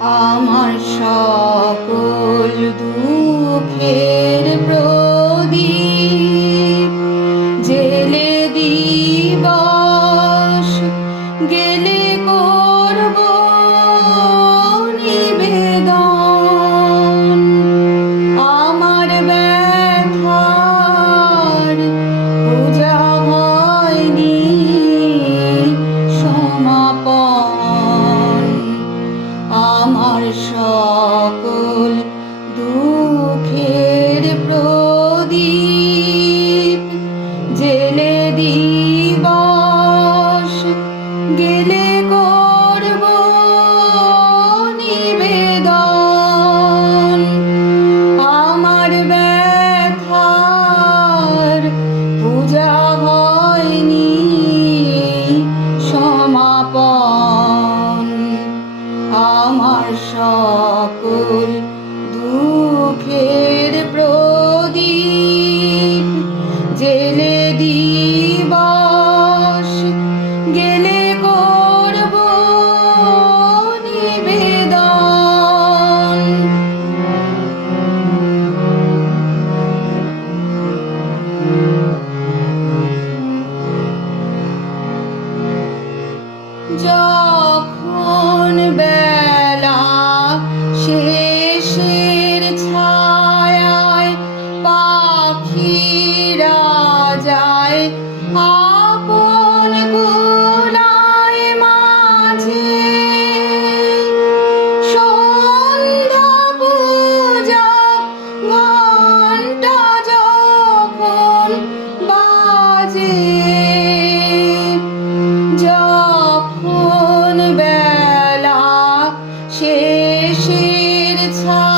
আমার সকল দুঃখের প্রদীপ জেলে দিবস গেলে আমার সকল দুঃখের প্রদীপ জেলে দিবস গেলে করব নিবেদন। জয় appreciate it's hard.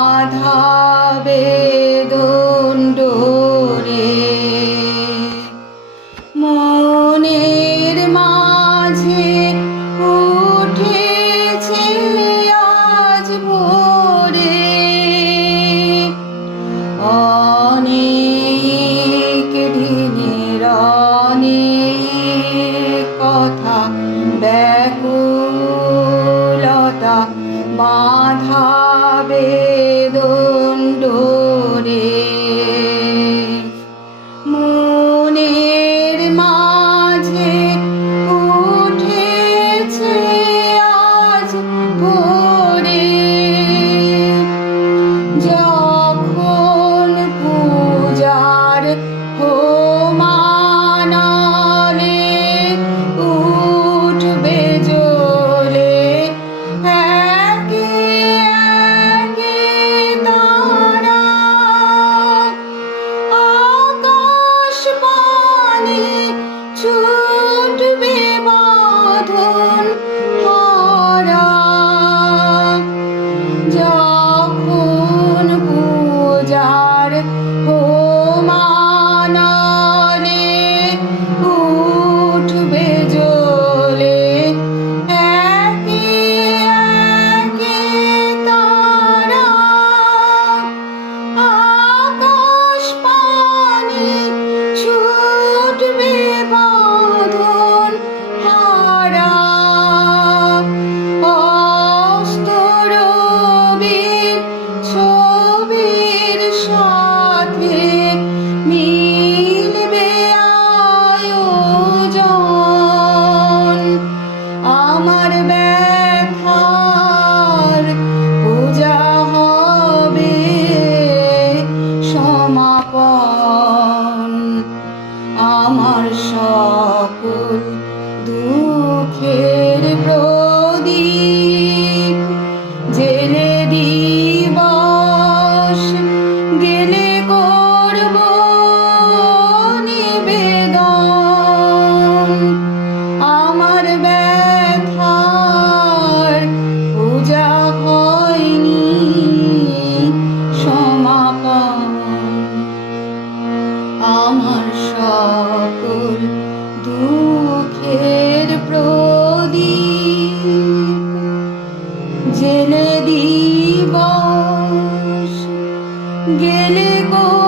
Yeah. আমার সকল দুঃখের প্রদীপ। জেলে দিবস গেলে গো